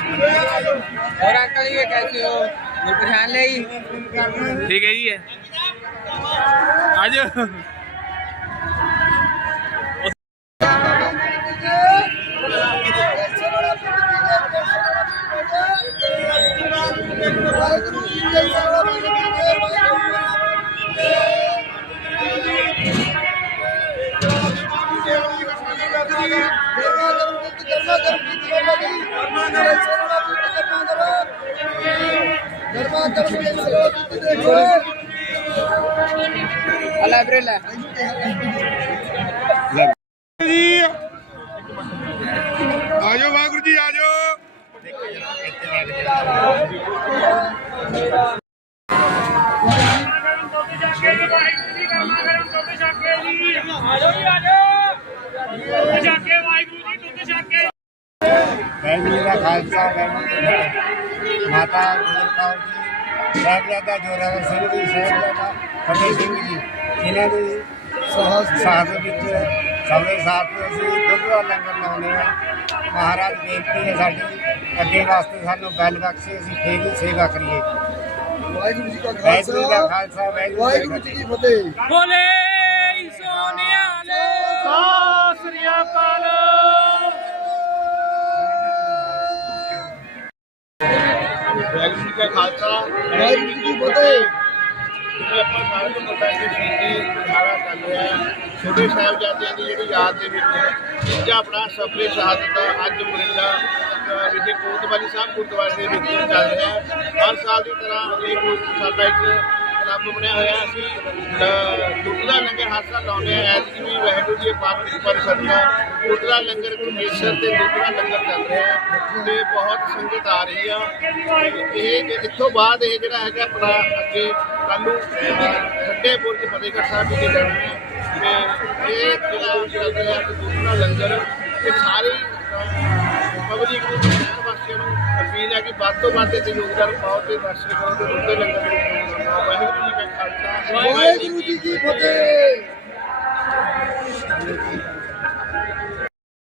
और अंकल ये कैसे हो? ये परेशान ले ठीक है जी है। आज Thank you. ਕਰਨਾ ਕਰੋ ਨਿਤ ਕਰਨਾ ਕਰੋ ਨਿਤ ਕਰਨਾ ਜੀ ਕਰਨਾ ਕਰੋ ਸੇਵਾ ਨਿਤ ਕਰਨਾ ਕਰੋ ਕਰਨਾ ਕਰੋ ਨਿਤ ਕਰੋ ਨਿਤ ਦੇਖੋ ਅੱਲਾ ਬਰੇ ਲੈ ਜੀ ਆਜੋ ਵਾਗੁਰੂ ਜੀ ਆਜੋ ਕਰਮ ਤੋਂ ਜਾ ਕੇ ਵਾਹਿਗੁਰੂ ਜੀ ਕਰਮ ਤੋਂ ਜਾ ਕੇ ਜੀ ਆਜੋ ਜੀ ਆਜੋ ਵਾਹਿਗੁਰੂ ਜੀ ਦਾ ਖਾਲਸਾ ਵਾਹਿਗੁਰੂ ਜੀ ਕੀ ਫਤਿਹ ਮਾਤਾ ਗੁਜਰ ਕੌਰ ਜੀ ਸਾਹਿਬਜ਼ਾਦਾ ਜੋਰਾਵਰ ਸਿੰਘ ਜੀ ਸਾਹਿਬਜ਼ਾਦਾ ਫਤਿਹ ਸਿੰਘ ਜੀ ਇਹਨਾਂ ਦੇ ਸਾਹਸ ਸਾਥ ਵਿੱਚ ਸਭੇ ਸਾਥ ਨੂੰ ਅਸੀਂ ਦੁੱਧ ਦਾ ਲੰਗਰ ਲਾਉਂਦੇ ਹਾਂ। ਮਹਾਰਾਜ ਬੇਨਤੀ ਹੈ ਸਾਡੀ ਅੱਗੇ ਵਾਸਤੇ ਸਾਨੂੰ ਬਲ ਬਖਸ਼ੇ ਅਸੀਂ ਫੇਰ ਹੀ ਸੇਵਾ ਕਰੀਏ। ਵਾਹਿਗੁਰੂ ਜੀ ਕਾ ਵਾਹਿਗੁਰੂ ਜੀ ਦਾ ਖਾਲਸਾ ਵਾਹਿਗੁਰੂ ਵਾਹਿਗੁਰੂ ਜੀ ਕੀ ਫਤਿਹ। ਬੋਲੇ ਸੋਨਿਆਲੇ ਸ੍ਰੀ ਅਕਾਲ। ਵਾਹਿਗੁਰੂ ਜੀ ਦਾ ਖਾਲਸਾ। ਵਾਹਿਗੁਰੂ ਜੀ ਕੀ ਫਤਿਹ। ਆਪਾਂ ਸਾਰੇ ਨੂੰ ਪਤਾ ਹੈ ਕਿ ਸ਼ਹੀਦੀ ਦਿਹਾੜਾ ਚੱਲ ਰਿਹਾ ਹੈ। ਛੋਟੇ ਸਾਹਿਬਜ਼ਾਦਿਆਂ ਦੀ ਜਿਹੜੀ ਯਾਦ ਦੇ ਵਿੱਚ ਤੀਜਾ ਆਪਣਾ ਸਫਰੇ ਸ਼ਹਾਦਤ ਅੱਜ ਮੁਰਿੰਦਾ ਵਿਖੇ ਕੋਤਵਾਲੀ ਸਾਹਿਬ ਗੁਰਦੁਆਰੇ ਦੇ ਵਿੱਚ ਚੱਲ ਰਿਹਾ ਹੈ। ਹਰ ਸਾਲ ਦੀ ਤਰ੍ਹਾਂ ਇਹ ਸਾਡਾ ਇੱਕ ਕਲੱਬ ਬਣਿਆ ਹੋਇਆ ਅਸੀਂ ਅ, ਲੰਗਰ ਹਰ ਲਾਉਂਦੇ ਹਾਂ। ਐਸ ਵੀ ਵਾਹਿਗੁਰੂ ਜੀ ਦੇ ਪਾਕ ਕਿਰਪਾ ਸਦਕਾ ਦੁੱਧ ਲੰਗਰ ਕਮੇਸ਼ਰ ਤੇ ਦੁੱਧ ਲੰਗਰ ਚੱਲ ਰਿਹਾ ਤੇ ਬਹੁਤ ਸੰਗਤ ਆ ਰਹੀ ਆ। ਇਹ ਜੇ ਇੱਥੋਂ ਬਾਅਦ ਇਹ ਜਿਹੜਾ ਹੈਗਾ ਆਪਣਾ ਅੱਗੇ ਕੱਲ ਨੂੰ ਠੰਡੇ ਬੁਰਜ ਫਤਿਹਗੜ੍ਹ ਸਾਹਿਬ ਵਿਖੇ ਜਾਣਾ ਹੈ। ਤੇ ਇਹ ਜਿਹੜਾ ਚੱਲ ਰਿਹਾ ਹੈ ਦੁੱਧ ਲੰਗਰ ਇਹ ਸਾਰੇ ਪਬਲਿਕ ਨੂੰ ਸ਼ਹਿਰ ਨੂੰ ਅਪੀਲ ਹੈ ਕਿ ਵੱਧ ਤੋਂ ਵੱਧ ਤੇ ਯੋਗਦਾਨ ਪਾਓ ਤੇ ਦਰਸ਼ਨ ਕਰੋ ਤੇ ਦੁੱਧ ਲੰਗਰ ਵਾਹਿਗੁਰੂ ਜੀ ਕਾ ਖਾਲਸਾ। ਵਾਹਿਗੁਰੂ ਜੀ ਕੀ ਫਤਿਹ।